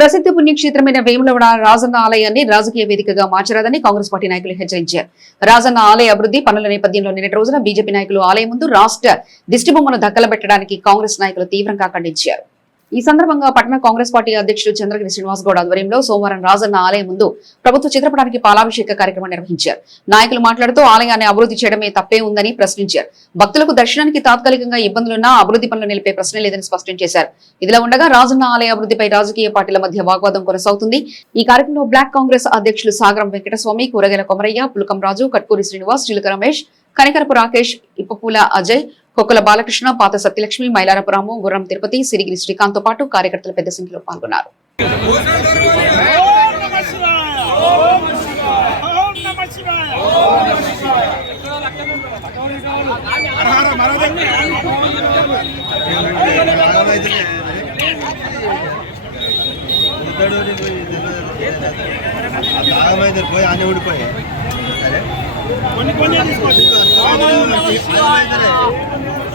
ప్రసిద్ధ పుణ్యక్షేత్రమైన వేములవాడ రాజన్న ఆలయాన్ని రాజకీయ వేదికగా మార్చరాదని కాంగ్రెస్ పార్టీ నాయకులు హెచ్చరించారు. రాజన్న ఆలయ అభివృద్ధి పనుల నేపథ్యంలో నిన్నటి రోజున బీజేపీ నాయకులు ఆలయం ముందు రాష్ట్ర దిష్టిబొమ్మను దక్కలబెట్టడానికి కాంగ్రెస్ నాయకులు తీవ్రంగా ఖండించారు. ఈ సందర్భంగా పట్టణ కాంగ్రెస్ పార్టీ అధ్యక్షుడు చంద్రగిరి శ్రీనివాస్ గౌడ్ ఆధ్వర్యంలో సోమవారం రాజన్న ఆలయం ముందు ప్రభుత్వ చిత్రపటానికి పాలాభిషేక కార్యక్రమం నిర్వహించారు. నాయకులు మాట్లాడుతూ ఆలయాన్ని అభివృద్ధి చేయడమే తప్పే ఉందని ప్రశ్నించారు. భక్తులకు దర్శనానికి తాత్కాలికంగా ఇబ్బందులున్నా అభివృద్ధి పనులు నిలిపే ప్రశ్న లేదని స్పష్టం చేశారు. ఇదిలా ఉండగా రాజన్న ఆలయ అభివృద్ధిపై రాజకీయ పార్టీల మధ్య వాగ్వాదం కొనసాగుతుంది. ఈ కార్యక్రమంలో బ్లాక్ కాంగ్రెస్ అధ్యక్షులు సాగరం వెంకటస్వామి కూరగాయల కొమరయ్య పులకం రాజు కట్కూరి శ్రీనివాస్ చిలుక రమేష్ కనికరపు రాకేష్ ఇప్పపూల అజయ్ కొక్కల బాలకృష్ణ పాత సత్యలక్ష్మి మైలారపురాము గుర్రం తిరుపతి సిరిగిరి శ్రీకాంత్తో పాటు కార్యకర్తలు పెద్ద సంఖ్యలో పాల్గొన్నారు పోయి అన్నీ ఊడిపోయి కొన్ని కొన్ని తీసుకోండి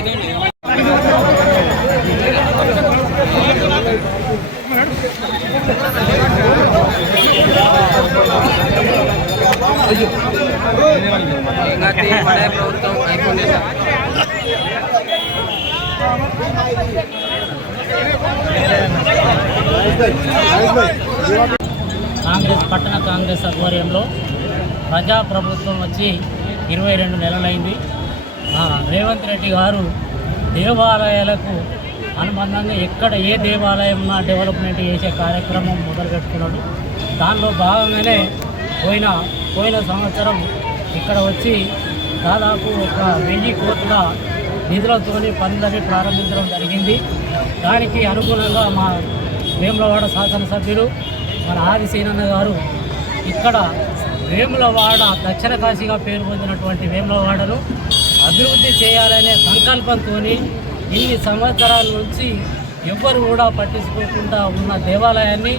ఇంకటి ప్రభుత్వం కాంగ్రెస్ పట్టణ కాంగ్రెస్ ఆధ్వర్యంలో ప్రజాప్రభుత్వం వచ్చి ఇరవై రెండు నెలలైంది. రేవంత్ రెడ్డి గారు దేవాలయాలకు అనుబంధంగా ఎక్కడ ఏ దేవాలయం డెవలప్మెంట్ చేసే కార్యక్రమం మొదలుపెట్టుకున్నాడు. దానిలో భాగంగానే పోయిన పోయిన సంవత్సరం ఇక్కడ వచ్చి దాదాపు ఒక వెయ్యి కోట్ల నిధులతోని పనులని ప్రారంభించడం జరిగింది. దానికి అనుగుణంగా మా వేములవాడ శాసనసభ్యులు మన ఆది సీనన్న గారు ఇక్కడ వేములవాడ దక్షిణ కాశీగా పేరు పొందినటువంటి వేములవాడను అభివృద్ధి చేయాలనే సంకల్పంతో ఇన్ని సంవత్సరాల నుంచి ఎవ్వరు కూడా పట్టించుకోకుండా ఉన్న దేవాలయాన్ని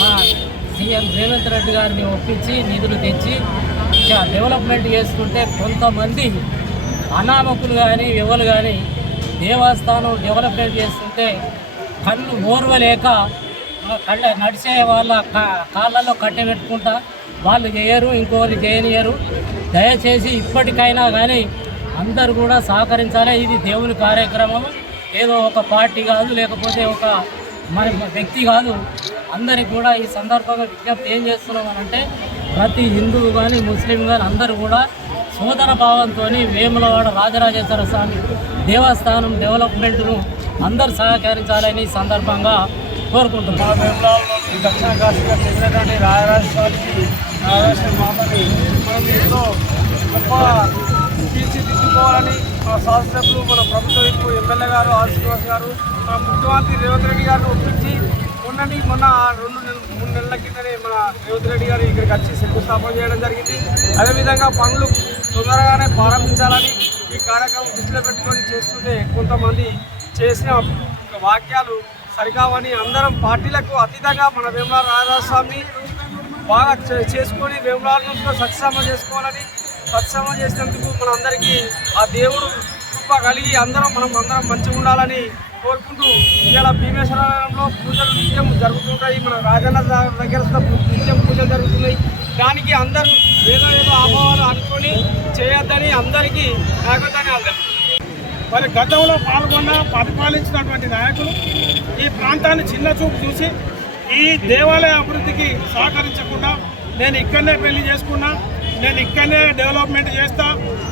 మా సీఎం రేవంత్ రెడ్డి గారిని ఒప్పించి నిధులు తెచ్చి ఇంకా డెవలప్మెంట్ చేసుకుంటే కొంతమంది అనామకులు కానీ ఎవరు కానీ దేవస్థానం డెవలప్మెంట్ చేస్తుంటే కళ్ళు ఓర్వలేక కళ్ళ నడిచే వాళ్ళ కా- కాళ్ళలో కట్టె పెట్టుకుంటా వాళ్ళు చేయరు ఇంకోళ్ళు చేయనియరు. దయచేసి ఇప్పటికైనా కానీ అందరు కూడా సహకరించాలి. ఇది దేవుని కార్యక్రమం. ఏదో ఒక పార్టీ కాదు లేకపోతే ఒక మరి వ్యక్తి కాదు. అందరికి కూడా ఈ సందర్భంగా విజ్ఞప్తి ఏం చేస్తున్నాం అంటే ప్రతి హిందువు కానీ ముస్లిం కానీ అందరూ కూడా సోదర భావంతో వేములవాడ రాజరాజేశ్వర స్వామి దేవస్థానం డెవలప్మెంట్ను అందరు సహకరించాలని ఈ సందర్భంగా కోరుకుంటున్నాం. దక్షిణ కాశీగా చెందినటువంటి రాజరాజస్వామికి రాజరాజేశ్వర మామని మనం ఎంతో గొప్ప తీర్చిదిద్దుకోవాలని మా శాసనసభ్యులు మన ప్రభుత్వ వైపు ఎమ్మెల్యే గారు ఆర్ శ్రీనివాస్ గారు మన ముఖ్యమంత్రి రేవంత్ రెడ్డి గారిని ఒప్పించి మొన్నటి మొన్న రెండు నెలలు మూడు నెలల కిందనే మన రేవంత్ రెడ్డి గారు ఇక్కడికి వచ్చి శంకుస్థాపన చేయడం జరిగింది. అదేవిధంగా పనులు తొందరగానే ప్రారంభించాలని ఈ కార్యక్రమం దృష్టిలో పెట్టుకొని చేస్తుంటే కొంతమంది చేసిన వాక్యాలు సరికావని అందరం పార్టీలకు అతీతంగా మన వేముల రాజస్వామిని బాగా చే- చేసుకొని వేములాలను సత్సమ చేసుకోవాలని సత్సమ చేసినందుకు మన అందరికీ ఆ దేవుడు కృప కలిగి అందరం మనం అందరం మంచిగా ఉండాలని కోరుకుంటూ ఇలా భీమేశ్వరంలో పూజలు నిత్యం జరుగుతుంటాయి. మన రాజన్న దగ్గర నిత్యం పూజలు జరుగుతున్నాయి. దానికి అందరూ ఏదో ఏదో అభావాలు అనుకొని చేయొద్దని అందరికీ నాయకత్వాన్ని మరి గతంలో పాల్గొన్న పరిపాలించినటువంటి నాయకులు ఈ ప్రాంతాన్ని చిన్న చూపు చూసి ఈ దేవాలయ అభివృద్ధికి సహకరించకుండా నేను ఇక్కడనే పెళ్ళి చేసుకున్నా నేను ఇక్కడనే డెవలప్మెంట్ చేస్తా.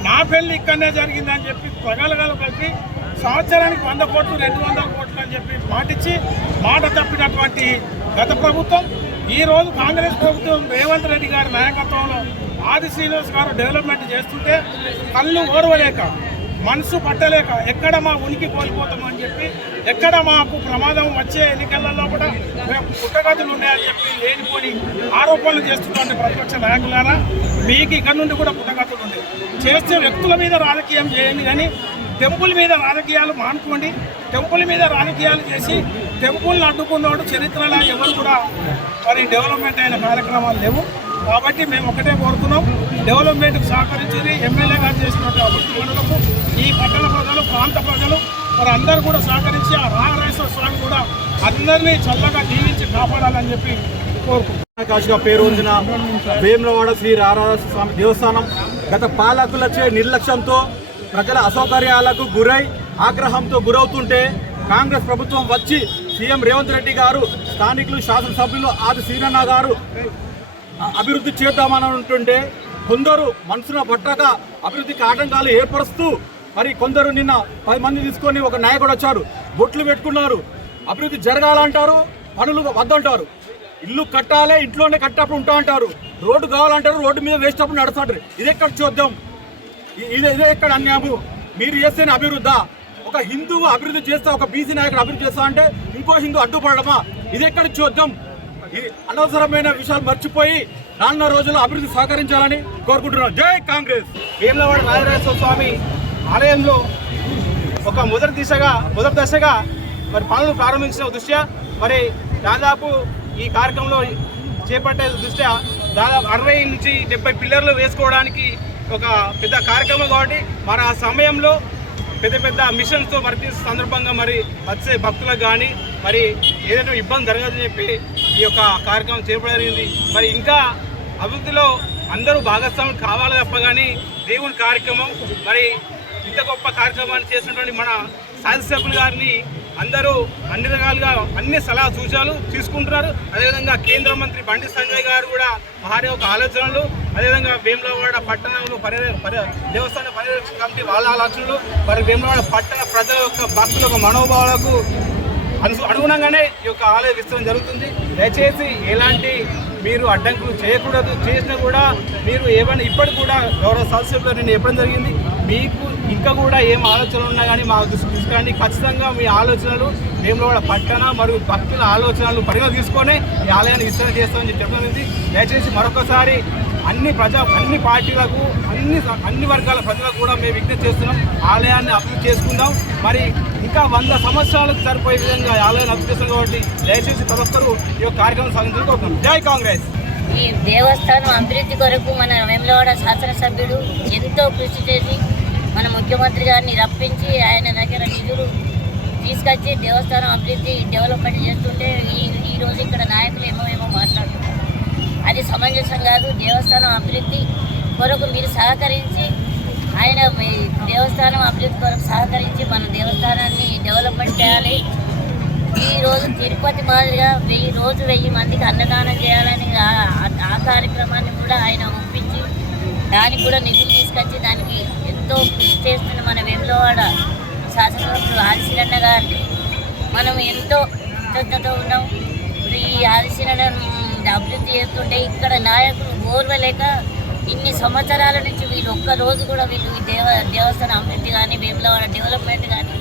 నా పెళ్ళి ఇక్కడనే జరిగిందని చెప్పి ప్రగలగల కలిపి సంవత్సరానికి వంద కోట్లు రెండు వందల కోట్లు అని చెప్పి మాటిచ్చి మాట తప్పినటువంటి గత ప్రభుత్వం. ఈరోజు కాంగ్రెస్ ప్రభుత్వం రేవంత్ రెడ్డి గారి నాయకత్వంలో ఆది శ్రీనివాస్ గారు డెవలప్మెంట్ చేస్తుంటే కళ్ళు ఓర్వలేక మనసు పట్టలేక ఎక్కడ మా ఉనికి కోల్పోతామని చెప్పి ఎక్కడ మాకు ప్రమాదం వచ్చే ఎన్నికలలో కూడా మేము పుట్టగతులు ఉన్నాయని చెప్పి లేనిపోని ఆరోపణలు చేస్తున్నటువంటి ప్రతిపక్ష నాయకులారా మీకు ఇక్కడ నుండి కూడా పుట్టగతులు ఉన్నాయి. చేస్తే వ్యక్తుల మీద రాజకీయం చేయండి కానీ టెంపుల్ మీద రాజకీయాలు మానుకోండి. టెంపుల్ మీద రాజకీయాలు చేసి టెంపుల్ని అడ్డుకున్నవాడు చరిత్రలో ఎవరు కూడా మరి డెవలప్మెంట్ అయిన కార్యక్రమాలు లేవు. కాబట్టి మేము ఒకటే కోరుతున్నాం. డెవలప్మెంట్కి సహకరించేది ఎమ్మెల్యే గారు చేసినటువంటి అభివృద్ధి పనులకు ఈ పట్టణ ప్రజలు ప్రాంత ప్రజలు మరి అందరూ కూడా సహకరించి ఆ రాఘరేశ్వర స్వామి కూడా అందరినీ చల్లగా జీవించి కాపాడాలని చెప్పి కోరుకుంటున్నాం. కాశిగా పేరు పొందిన వేములవాడ శ్రీ రారాజ స్వామి దేవస్థానం గత పాలకులచే నిర్లక్ష్యంతో ప్రజల అసౌకర్యాలకు గురై ఆగ్రహంతో గురవుతుంటే కాంగ్రెస్ ప్రభుత్వం వచ్చి సీఎం రేవంత్ రెడ్డి గారు స్థానికులు శాసనసభ్యులు ఆది సీనన్న గారు అభివృద్ధి చేద్దామని ఉంటుంటే కొందరు మనసున పట్టక అభివృద్ధికి ఆటంకాలు ఏర్పరుస్తూ మరి కొందరు నిన్న పది మంది తీసుకొని ఒక నాయకుడు వచ్చారు బొట్లు పెట్టుకున్నారు అభివృద్ధి జరగాలంటారు పనులు వద్దంటారు. ఇల్లు కట్టాలి ఇంట్లోనే కట్టేటప్పుడు ఉంటా అంటారు. రోడ్డు కావాలంటారు రోడ్డు మీద వేసేటప్పుడు నడుస్తుంటారు. ఇది ఎక్కడ చూద్దాం? ఇ- ఇది ఇదే ఎక్కడ అన్యాము మీరు చేస్తేనే అభివృద్ధా? ఒక హిందువు అభివృద్ధి చేస్తా ఒక బీసీ నాయకుడు అభివృద్ధి చేస్తా అంటే ఇంకో హిందూ అడ్డుపడమా ఇది ఎక్కడ చూద్దాం? అనవసరమైన విషయాలు మర్చిపోయి రానున్న రోజుల్లో అభివృద్ధి సహకరించాలని కోరుకుంటున్నాను. జై కాంగ్రెస్! వేములవాడ రాజరాజేశ్వర స్వామి ఆలయంలో ఒక మొదటి దిశగా మొదటి దశగా మరి పనులు ప్రారంభించిన దృష్ట్యా మరి దాదాపు ఈ కార్యక్రమంలో చేపట్టే దృష్ట్యా దాదాపు అరవై నుంచి డెబ్బై పిల్లర్లు వేసుకోవడానికి ఒక పెద్ద కార్యక్రమం కాబట్టి మరి ఆ సమయంలో పెద్ద పెద్ద మిషన్స్తో వర్తించే సందర్భంగా మరి వచ్చే భక్తులకు కానీ మరి ఏదైనా ఇబ్బంది జరగదని చెప్పి ఈ యొక్క కార్యక్రమం చేపట్టడం జరిగింది. మరి ఇంకా అభివృద్ధిలో అందరూ భాగస్వాములు కావాలి తప్ప కానీ దేవుని కార్యక్రమం మరి ఇంత గొప్ప కార్యక్రమాన్ని చేసినటువంటి మన శాసనసభ్యులు గారిని అందరూ అన్ని రకాలుగా అన్ని సలహా సూచనలు తీసుకుంటున్నారు. అదేవిధంగా కేంద్ర మంత్రి బండి సంజయ్ గారు కూడా వారి యొక్క ఆలోచనలు అదేవిధంగా వేములవాడ పట్టణంలో పర్య దేవస్థాన పర్యవేక్షణ కమిటీ వాళ్ళ ఆలోచనలు మరి వేములవాడ పట్టణ ప్రజల యొక్క భక్తుల యొక్క మనోభావాలకు అను అనుగుణంగానే ఈ యొక్క ఆలయ విస్తరణ జరుగుతుంది. దయచేసి ఎలాంటి మీరు అడ్డంకులు చేయకూడదు. చేసినా కూడా మీరు ఏమైనా ఇప్పటికి కూడా గౌరవ శాసనసభ్యులు నేను చెప్పడం జరిగింది. మీకు ఇంకా కూడా ఏం ఆలోచనలు ఉన్నా కానీ మా దృష్టి తీసుకురండి. ఖచ్చితంగా మీ ఆలోచనలు మేము కూడా పట్టణ మరియు భక్తుల ఆలోచనలు పరిగణ తీసుకొని ఈ ఆలయాన్ని విస్తరణ చేస్తామని చెప్పి చెప్పడం దయచేసి మరొకసారి అన్ని ప్రజా అన్ని పార్టీలకు అన్ని అన్ని వర్గాల ప్రజలకు కూడా మేము విజ్ఞప్తి చేస్తున్నాం. ఆలయాన్ని అభివృద్ధి చేసుకుందాం. మరి ఇంకా వంద సంవత్సరాలకు సరిపోయే విధంగా ఆలయాన్ని అభివృద్ధి చేస్తున్నాం కాబట్టి దయచేసి ప్రతి ఒక్కరూ ఈ యొక్క కార్యక్రమం సాధించాలని కోరుతున్నాం జై కాంగ్రెస్! ఈ దేవస్థానం అభివృద్ధి కొరకు మన వేములవాడ శాసనసభ్యుడు ఎంతో కృషి చేసి ముఖ్యమంత్రి గారిని రప్పించి ఆయన దగ్గర నిధులు తీసుకొచ్చి దేవస్థానం అభివృద్ధి డెవలప్మెంట్ చేస్తుంటే ఈ ఈరోజు ఇక్కడ నాయకులు ఏమో ఏమో మాట్లాడుతున్నారు. అది సమంజసం కాదు దేవస్థానం అభివృద్ధి కొరకు మీరు సహకరించి ఆయన మీ దేవస్థానం అభివృద్ధి కొరకు సహకరించి మన దేవస్థానాన్ని డెవలప్మెంట్ చేయాలి. ఈరోజు తిరుపతి మాదిరిగా వెయ్యి రోజు వెయ్యి మందికి అన్నదానం చేయాలని ఆ- ఆ కార్యక్రమాన్ని కూడా ఆయన ఒప్పించి దానికి కూడా నిధులు తీసుకొచ్చి దానికి ఎంతో కృషి చేస్తున్న మన వేములవాడ శాసనసభ్యులు ఆదిశీలన్న గారిని మనం ఎంతో కృతజ్ఞత ఉన్నాం. ఇప్పుడు ఈ ఆదిశీలను అభివృద్ధి చేస్తుంటే ఇక్కడ నాయకులు ఓర్వలేక ఇన్ని సంవత్సరాల నుంచి వీళ్ళు ఒక్క రోజు కూడా వీళ్ళు ఈ దేవ దేవస్థానం అభివృద్ధి కానీ వేములవాడ డెవలప్మెంట్ కానీ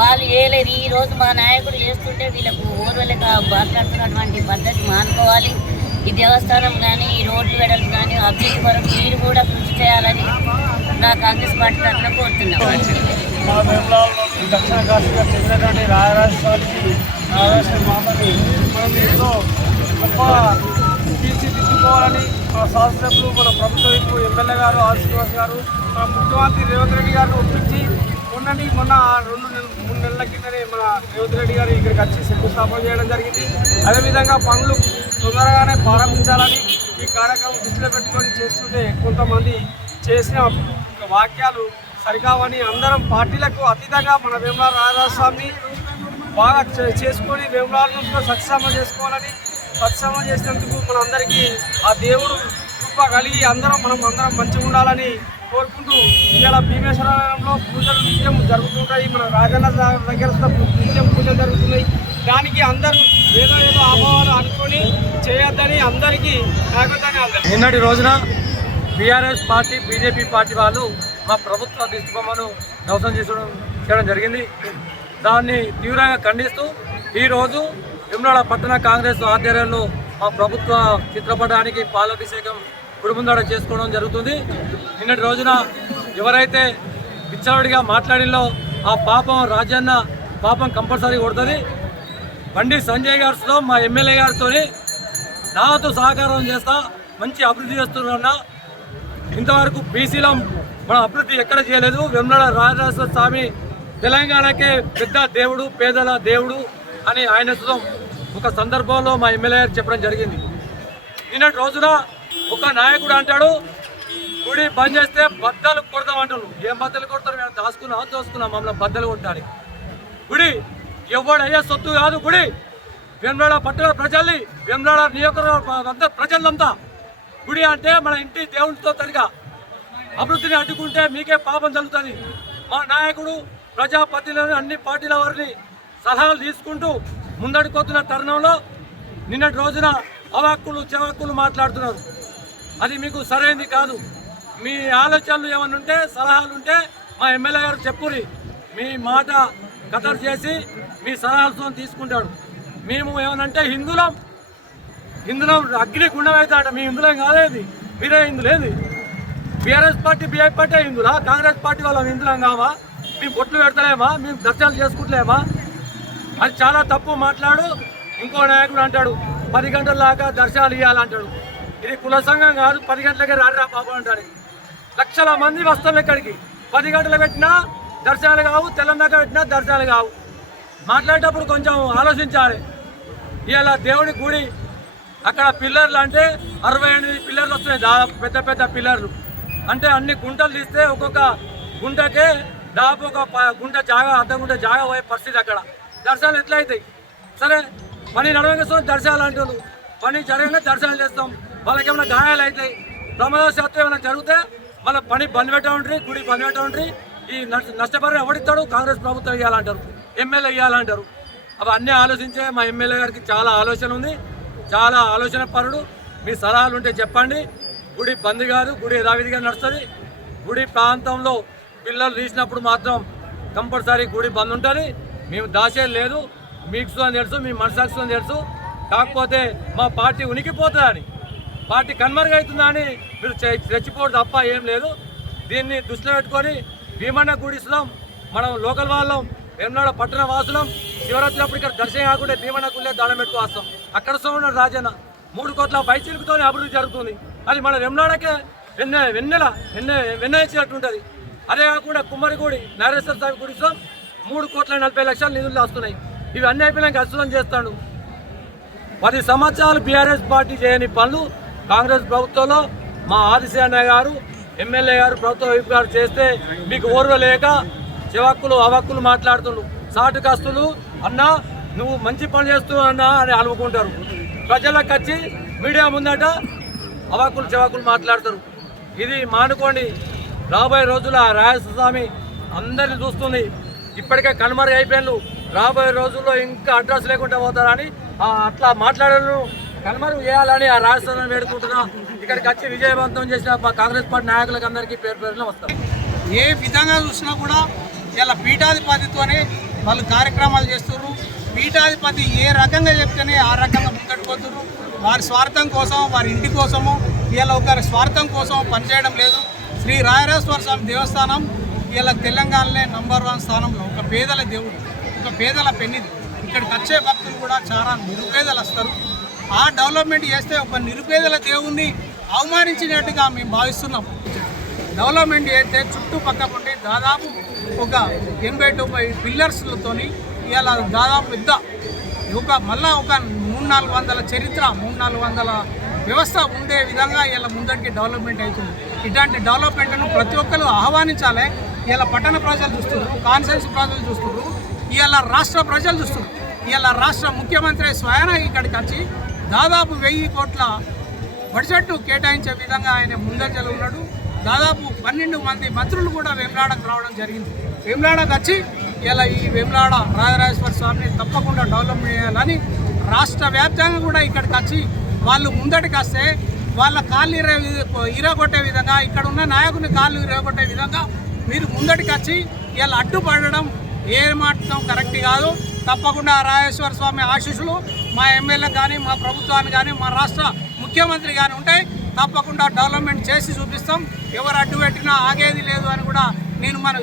వాళ్ళు చేయలేదు. ఈ రోజు మా నాయకుడు చేస్తుంటే వీళ్ళకు ఓర్వలేక మాట్లాడుతున్నటువంటి పద్ధతి మానుకోవాలి. ఈ దేవస్థానం కానీ ఈ రోడ్లు వెడలు కానీ అభివృద్ధి కొరకు మీరు కూడా కృషి చేయాలని నా కాంగ్రెస్ పార్టీ తరఫున కోరుతున్నాం. మా వేములవాడలో దక్షిణ కాశీగా చెందినటువంటి రాజరాజేశ్వరికి స్వామికి మాతని మామని మనం ఎంతో గొప్ప తీర్చిదిద్దుకోవాలని మన శాసనసభ్యులు మన ప్రభుత్వ వైపు ఎమ్మెల్యే గారు ఆర్ శ్రీనివాస్ గారు మన ముఖ్యమంత్రి రేవంత్ రెడ్డి గారిని ఒప్పించి మొన్నటి మొన్న రెండు నెలలు మూడు నెలల కిందనే మన రేవంత్ రెడ్డి గారు ఇక్కడికి వచ్చి శంకుస్థాపన చేయడం జరిగింది అదేవిధంగా పనులు తొందరగానే ప్రారంభించాలని ఈ కార్యక్రమం దృష్టిలో పెట్టుకొని చేస్తుంటే కొంతమంది చేసిన వాక్యాలు సరికావని అందరం పార్టీలకు అతీతంగా మన వేముల రాజస్వామిని బాగా చే- చేసుకొని వేములాలను సత్సమ చేసుకోవాలని సత్సమ చేసినందుకు మనందరికీ ఆ దేవుడు కృప కలిగి అందరం మనం అందరం మంచిగా ఉండాలని కోరుకుంటూ ఇవాళ భీమేశ్వరంలో పూజలు నిత్యం జరుగుతుంటాయి. మన రాజన్న దగ్గర నిత్యం పూజలు జరుగుతున్నాయి. దానికి అందరూ ఏదో ఏదో అభావాలు అనుకొని చేయొద్దని అందరికీ నాగొద్దని నిన్నటి రోజున బీఆర్ఎస్ పార్టీ బీజేపీ పార్టీ వాళ్ళు మా ప్రభుత్వ దిష్టిబొమ్మను ధ్వంసం చేసడం చేయడం జరిగింది. దాన్ని తీవ్రంగా ఖండిస్తూ ఈరోజు విమలాడ పట్టణ కాంగ్రెస్ ఆధ్వర్యంలో మా ప్రభుత్వ చిత్రపటానికి పాలాభిషేకం కుటుంబందాడ చేసుకోవడం జరుగుతుంది. నిన్నటి రోజున ఎవరైతే విచ్చలవిడిగా మాట్లాడిలో ఆ పాపం రాజన్న పాపం కంపల్సరీ కొడుతుంది. బండి సంజయ్ గారితో మా ఎమ్మెల్యే గారితో నాతో సహకారం చేస్తా మంచి అభివృద్ధి చేస్తున్నా ఇంతవరకు బీసీలో మన అభివృద్ధి ఎక్కడ చేయలేదు. వెమ్లడ రాజరాజేశ్వర స్వామి తెలంగాణకే పెద్ద దేవుడు పేదల దేవుడు అని ఆయన ఒక సందర్భంలో మా ఎమ్మెల్యే చెప్పడం జరిగింది. నిన్నటి రోజున ఒక నాయకుడు అంటాడు గుడి బంద్ చేస్తే బద్దలు కొడతాం అంటారు ఏం బద్దలు కొడతారు? మేము దాచుకున్నాం దోసుకున్నాం మమ్మల్ని బద్దలు కొట్టాలి గుడి ఎవడయ్యా సొత్తు కాదు గుడి. వెమ్లాడ పట్టణ ప్రజల్ని వెమ్లాడ నియోజకవర్గ అంతా ప్రజలంతా గుడి అంటే మన ఇంటి దేవునితో తరిగా. అభివృద్ధిని అడ్డుకుంటే మీకే పాపం జరుగుతుంది. మా నాయకుడు ప్రజాప్రతినిధులు అన్ని పార్టీల వారిని సలహాలు తీసుకుంటూ ముందడుకోతున్న తరుణంలో నిన్నటి రోజున అవాక్కులు చెవాక్కులు మాట్లాడుతున్నారు. అది మీకు సరైనది కాదు. మీ ఆలోచనలు ఏమైనా ఉంటే సలహాలు ఉంటే మా ఎమ్మెల్యే గారు చెప్పురి మీ మాట ఖతరు చేసి మీ సలహాలతో తీసుకుంటాడు. మేము ఏమనంటే హిందులం. హిందులం అగ్ని గుండం అవుతాడ. మీ హిందులం కాదేది? మీరే హిందులేది? బీఆర్ఎస్ పార్టీ బీఐ పార్టీ హిందులా కాంగ్రెస్ పార్టీ వాళ్ళ హిందువులం కావా మేము బొట్లు పెడతలేమా? మేము దర్శనాలు చేసుకుంటలేమా? అది చాలా తప్పు మాట్లాడు. ఇంకో నాయకుడు అంటాడు పది గంటల దాకా దర్శనాలు ఇవ్వాలంటాడు ఇది కుల సంఘం కాదు పది గంటలకే రారా బాబు అంటాడు. లక్షల మంది వస్తాం ఇక్కడికి. పది గంటలు పెట్టినా దర్శనాలు కావు తెలంగాణ పెట్టినా దర్శనాలు కావు. మాట్లాడేటప్పుడు కొంచెం ఆలోచించాలి. ఇలా దేవుడి గుడి అక్కడ పిల్లర్లు అంటే అరవై ఎనిమిది పిల్లర్లు వస్తున్నాయి దాదాపు పెద్ద పెద్ద పిల్లర్లు. అంటే అన్ని గుంటలు తీస్తే ఒక్కొక్క గుంటకే దాదాపు ఒక గుంట జాగా అర్ధ గుంట జాగా పోయే పరిస్థితి అక్కడ. దర్శనాలు ఎట్లా అవుతాయి సరే పని నడవగా దర్శనాలు అంటారు పని జరగగా దర్శనాలు చేస్తాం. వాళ్ళకి ఏమైనా గాయాలు అవుతాయి ప్రమాదశాత్తు ఏమైనా జరిగితే మన పని బంద్ పెట్టా గుడి బంద్ పెట్టా ఈ నష్ట నష్టపరిహారం ఎవడిస్తాడు కాంగ్రెస్ ప్రభుత్వం ఇవ్వాలంటారు ఎమ్మెల్యే ఇవ్వాలంటారు అవి అన్నీ ఆలోచించే మా ఎమ్మెల్యే గారికి చాలా ఆలోచన ఉంది. చాలా ఆలోచన పరుడు మీ సలహాలు ఉంటే చెప్పండి. గుడి బంద్ కాదు గుడి యథావిధిగా నడుస్తుంది. గుడి ప్రాంతంలో పిల్లలు తీసినప్పుడు మాత్రం కంపల్సరీ గుడి బంద్ ఉంటుంది. మేము దాచేది లేదు. మీకు అని తెలుసు మీ మనసాక్షి తెలుసు. కాకపోతే మా పార్టీ ఉనికిపోతుందని పార్టీ కన్మరుగవుతుందా అని మీరు చచ్చిపోవడం తప్ప ఏం లేదు. దీన్ని దృష్టిలో పెట్టుకొని భీమన్న గుడిస్తున్నాం మనం లోకల్ వాళ్ళం వేమనాడ పట్టణ వాసులం. శివరాత్రి అప్పుడు ఇక్కడ దర్శనం కాకుండా భీమన్న గుళ్ళే దానం పెట్టుకు వస్తాం అక్కడ ఉన్నాడు రాజన్న. మూడు కోట్ల బైసీలకుతోనే అభివృద్ధి జరుగుతుంది. అది మన వెమ్నాడకే వెన్నె వెన్నెల వెన్నె వెన్నె ఇచ్చినట్టు ఉంటుంది అదే కాకుండా కుమ్మరిగూడి నారేశ్వర స్వామి గుడితో మూడు కోట్ల నలభై లక్షల నిధులు వస్తున్నాయి ఇవి అన్ని అయిపోయినాక అశ్వం చేస్తాడు. పది సంవత్సరాలు బీఆర్ఎస్ పార్టీ చేయని పనులు కాంగ్రెస్ ప్రభుత్వంలో మా ఆదిశేన గారు ఎమ్మెల్యే గారు ప్రభుత్వ వైపు గారు చేస్తే మీకు ఓర్వలేక చివక్కులు అవక్కులు మాట్లాడుతున్నారు సాటు కస్తులు అన్నా నువ్వు మంచి పని చేస్తున్నావు అన్నా అని అనుకుంటారు ప్రజలకు వచ్చి మీడియా ముందట అవాకులు చవాకులు మాట్లాడతారు. ఇది మానుకోండి. రాబోయే రోజులు ఆ రాజస్వామి అందరిని చూస్తుంది. ఇప్పటికే కనుమరుగు అయిపోయాను రాబోయే రోజుల్లో ఇంకా అడ్రస్ లేకుండా పోతారని అట్లా మాట్లాడను కనుమరుగు చేయాలని ఆ రాజస్థానం వేడుకుంటున్నా. ఇక్కడికి వచ్చి విజయవంతం చేసిన మా కాంగ్రెస్ పార్టీ నాయకులకు అందరికీ పేరు పేరున వస్తాం. ఏ విధంగా చూసినా కూడా ఇలా పీఠాధిపతితోనే వాళ్ళు కార్యక్రమాలు చేస్తున్నారు పీఠాధిపతి ఏ రకంగా చెప్తేనే ఆ రకంగా ముందట్టుకోతున్నారు వారి స్వార్థం కోసం వారి ఇంటి కోసము వీళ్ళ ఒకరి స్వార్థం కోసం పనిచేయడం లేదు. శ్రీ రాయరాజేశ్వర స్వామి దేవస్థానం ఇలా తెలంగాణలో నంబర్ వన్ స్థానంలో. ఒక పేదల దేవుడు ఒక పేదల పెన్నిది ఇక్కడికి వచ్చే భక్తులు కూడా చాలా నిరుపేదలు వస్తారు. ఆ డెవలప్మెంట్ చేస్తే ఒక నిరుపేదల దేవుణ్ణి అవమానించినట్టుగా మేము భావిస్తున్నాం. డెవలప్మెంట్ అయితే చుట్టుపక్కల ఉండి దాదాపు ఒక ఎనభై తొంభై పిల్లర్స్లతోని ఇవాళ దాదాపు పెద్ద ఒక మళ్ళా ఒక మూడు నాలుగు వందల చరిత్ర మూడు నాలుగు వందల వ్యవస్థ ఉండే విధంగా ఇలా ముందరికి డెవలప్మెంట్ అవుతుంది. ఇట్లాంటి డెవలప్మెంట్ను ప్రతి ఒక్కరు ఆహ్వానించాలి. ఇలా పట్టణ ప్రజలు చూస్తున్నారు కాన్సెన్స్ ప్రజలు చూస్తున్నారు ఇవాళ రాష్ట్ర ప్రజలు చూస్తున్నారు. ఇవాళ రాష్ట్ర ముఖ్యమంత్రి స్వయాన ఇక్కడికి వచ్చి దాదాపు వెయ్యి కోట్ల బడ్జెట్ను కేటాయించే విధంగా ఆయన ముందంజలో ఉన్నాడు. దాదాపు పన్నెండు మంది మంత్రులు కూడా వేములాడకు రావడం జరిగింది. వేములాడకు వచ్చి ఇలా ఈ వేములాడ రాజరాజేశ్వర స్వామిని తప్పకుండా డెవలప్ చేయాలని రాష్ట్ర వ్యాప్తంగా కూడా ఇక్కడికి వచ్చి వాళ్ళు ముందటికి వస్తే వాళ్ళ కాళ్ళు ఇర ఇరగొట్టే విధంగా ఇక్కడ ఉన్న నాయకుని కాళ్ళు ఇరగొట్టే విధంగా మీరు ముందటికి వచ్చి ఇలా అడ్డుపడడం ఏ మాత్రం కరెక్ట్ కాదు. తప్పకుండా రాజేశ్వర స్వామి ఆశీస్సులు మా ఎమ్మెల్యే కానీ మా ప్రభుత్వాన్ని కానీ మా రాష్ట్ర ముఖ్యమంత్రి కానీ ఉంటాయి తప్పకుండా డెవలప్మెంట్ చేసి చూపిస్తాం. ఎవరు అడ్డు పెట్టినా ఆగేది లేదు అని కూడా నేను మనం